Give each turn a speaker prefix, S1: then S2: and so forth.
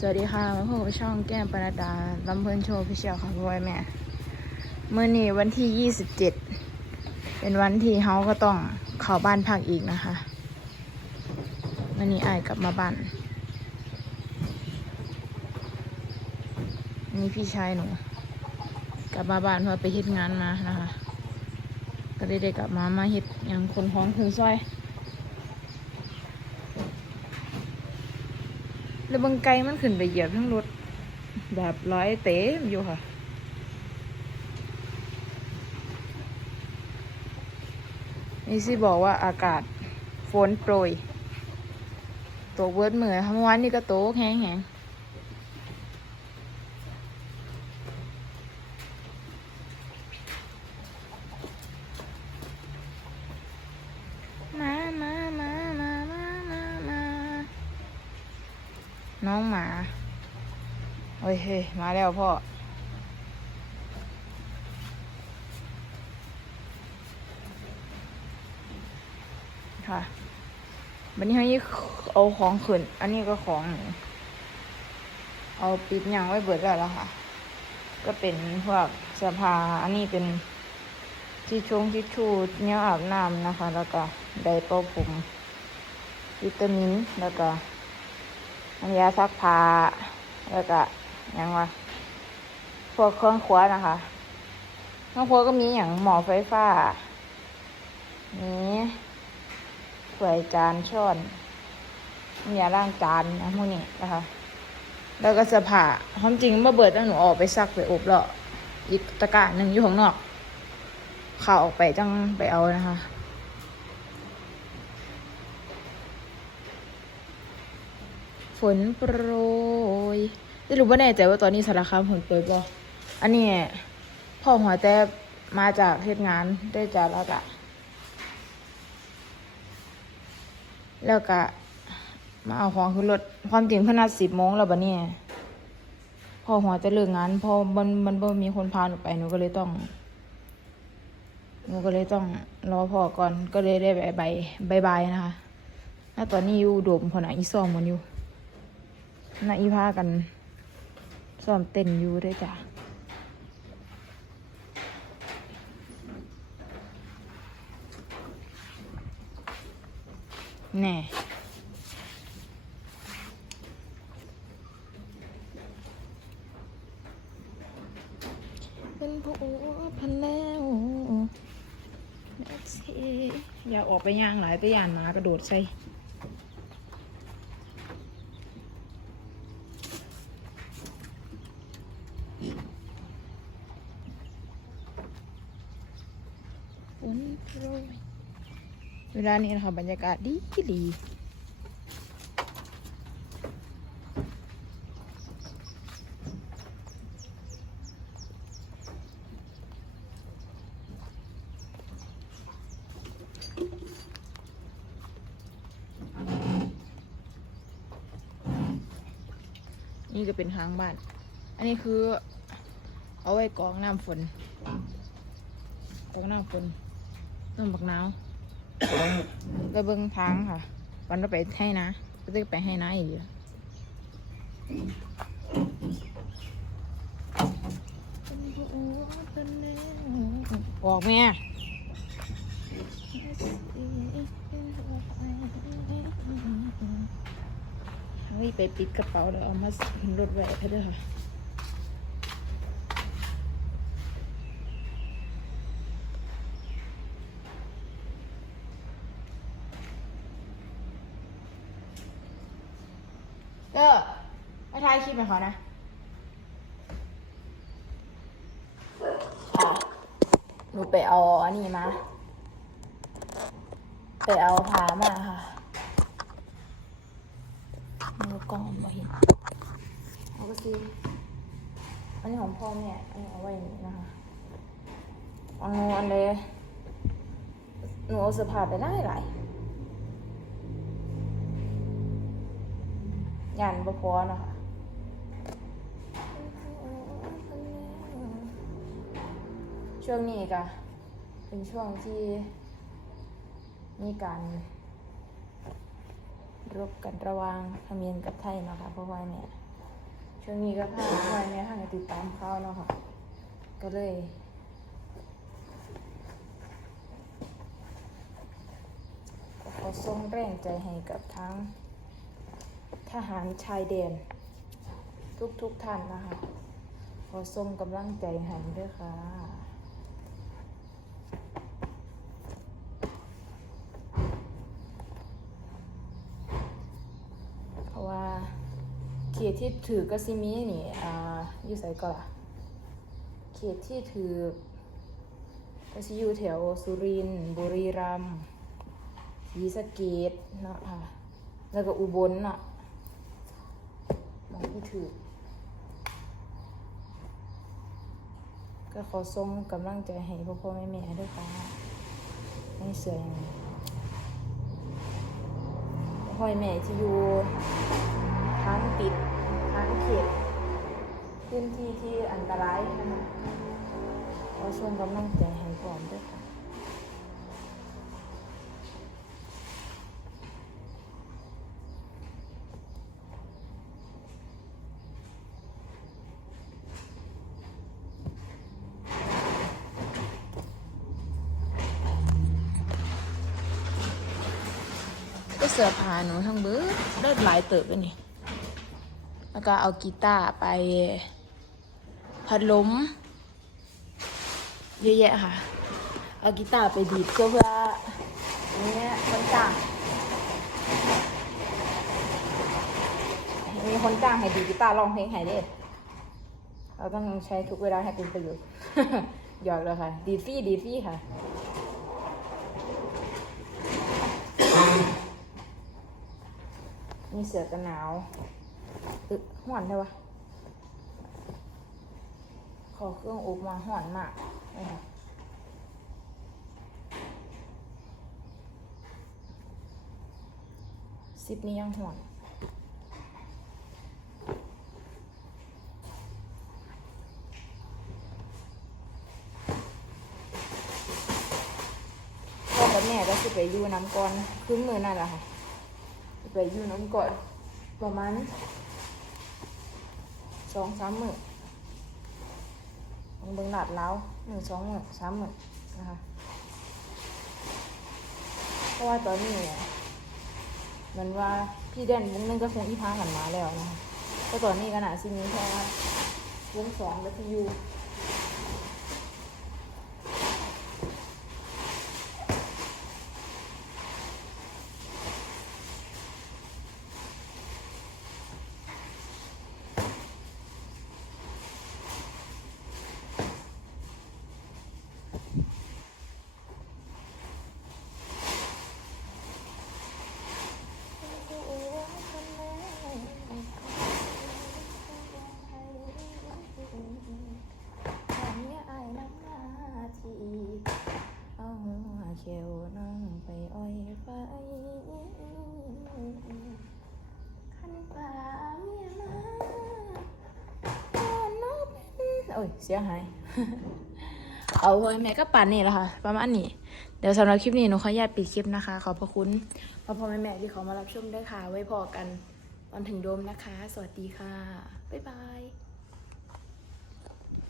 S1: สวัสดีค่ะมาพบกับช่องแก้มปนัดดาลำเพลินโชว์พิเชียค่ะพ่อแม่เมื่อนี้วันที่27เป็นวันที่เฮาก็ต้องเข้าบ้านพักอีกนะคะเมื่อนี้ไอายกลับมาบ้านนี่พี่ชายหนู กลับมาบ้านเพื่อไปเฮ็ดงานมานะคะ ก็ได้ได้กลับมามาเฮ็ดอย่างคนท้องถึงซอย แล้วบางไกลมันขึ้นไปเหยียบทั้งรถ แบบร้อยเต็มอยู่ค่ะ นี่สิบอกว่าอากาศฝนโปรย ตัวเวิร์ดเหมือนเมื่อวานนี่ก็โต๊ะแห้งแห้งมามามามามามามา น้องหมาโอ้ยเฮ้ยมาแล้วพ่อ ค่ะวันนี้ให้เอาของขึ้น อันนี้ก็ของ เอาปิดยังไว้เบิดแล้วแล้วค่ะ ก็เป็นพวกเสื้อผ้าอันนี้เป็นทิชชงทิชชูเนี่ยอาบน้ำนะคะ แล้วก็ไดเป่าผมวิตามินแล้วก็ น้ำยาซักผ้าแล้วก็ยังวะพวกเครื่องครัวนะคะเครื่องครัวก็มีอย่างหม้อไฟฟ้ามีถ้วยจานช้อนน้ำยาล้างจานนะพวกนี้นะคะ แล้วก็เสื้อผ้าความจริงเมื่อเบิดแล้วหนูออกไปซักไปอบแล้วอีกตะกร้าหนึ่งอยู่ข้างนอกเข้าออกไปจังไปเอานะคะ ฝนโปรยไม่รู้ว่าแน่ใจว่าตอนนี้สารคามฝนโปรยบ่อันนี้พ่อหัวแต่มาจากเทศงานได้จากแล้วกะแล้วก็มาเอาของขึ้นรถความจริงพนัดสิบโมงแล้วบัดนี้พ่อหัวจะเลิกงานพอมันมันบ่มีคนพาหนูไปหนูก็เลยต้องหนูก็เลยต้องรอพ่อก่อนก็เลยได้บายบายบายนะคะแล้วตอนนี้อยู่โดมพอนะอีซอมมันอยู่ นาอีพากันซ้อมเต้นอยู่ด้วยจ้ะแน่เป็นผู้พันแล้วอย่าออกไปย่างหลายตัวอย่างหมากระโดดใส่ ฝนโปรย เวลานี้นะคะบรรยากาศดีดีนี่จะเป็นทางบ้าน อันนี้คือ เอาไว้กองน้ำฝน กองน้าคนต้นบักนาว ไปเบิ้งทางค่ะ วันเราไปให้นะก็จะไปให้นะอีกเดียวออกแม่เฮ้ยไปปิดกระเป๋าแล้วเอามาขึ้นรถไว้ให้ด้วยค่ะ เออไปถ่ายคลิปให้เขานะอะหนูไปเอาอันนี้มา ไปเอาผ้ามาค่ะมือกล้องมาเห็นเอาก็สิอันนี้ของพ่อแม่อันนี้เอาไว้อย่างนี้นะคะอาหนูอันเดหนูเอาเสื้อผ้าไปได้หลาย ยันบ่พอนะคะช่วงนี้ก็เป็นช่วงที่มีการรบกันระหว่างเขมรกับไทยเนาะคะเพราะว่าเนี่ยช่วงนี้ก็พาไว้แม่ทางติดตามเขาเนาะค่ะก็เลยขอส่งแรงใจให้กับทั้ง ทหารชายแดน ทุกๆทท่านนะคะ ขอส่งกำลังใจให้ด้วยค่ะ เพราะว่าเขตที่ถือกสิมีนี่ อ่าอยู่ไสก่อนล่ะเขตที่ถือก็สิอยู่แถวสุรินทร์บุรีรัมย์ศรีสะเกดเนาะค่ะ แล้วก็อุบลเนาะ หมองที่ถือ ก็ขอส่งกำลังใจให้พ่อพ่อแม่แม่ด้วยค่ะให้เสือย่างนี้พ่อแม่ที่อยู่ทางติดทางเขตพื้นที่ที่อันตรายนะคะขอส่งกำลังใจให้พร้อมด้วยค่ะ เสื้อผ้าหนูทั้งเบิดได้หลายเติบเลยนี่ แล้วก็เอากีตาร์ไป พัดลมเยอะแยะค่ะ เอากีตาร์ไปดีดก็เพื่อเนี้ยคนจ้างมีคนจ้างให้ดีกีตาร์ร้องเพลงให้เด้เราต้องใช้ทุกเวลาให้เป็นประโยชน์หยอกเลยค่ะ ดีดฟรี่ดีดฟรี่ค่ะ มีเสือกันหนาวอึห่อนได้ปะขอเครื่องอบมาห่อนมากนี่ค่ะซิปนี้ยังห่อนพ่อกับแม่ก็สิไปอยู่น้ำก่อนครึ่งมือนั่นแหละค่ะ ไปอยู่น้ำก่อนประมาณสองสามหมื่นเบิ่งหลัดแล้วหนึ่งสองหมื่นสามหมื่นนะคะเพราะว่าตอนนี้เนี่ยมันว่าพี่แดนวงหนึงก็คงอีพากันมาแล้วนะคะก็ตอนนี้ขนาดซิมีแค่วงสองแล้วพี่ยูอันนี้อายน้ำหน้าทีเอาหัวเขียวน้องไปอ้อยไฟขันป่าเมียมาตอนน้องเป็น โอ้ยเสียหาย เอาไว้แม่ก็ปั่นนี่แหละค่ะ ประมาณนี้ เดี๋ยวสำหรับคลิปนี้หนูขออนุญาตปิดคลิปนะคะ ขอบพระคุณพ่อพ่อแม่แม่ที่เขามารับชมด้วยค่ะ ไว้พอกันตอนถึงโดมนะคะ สวัสดีค่ะ บ๊ายบาย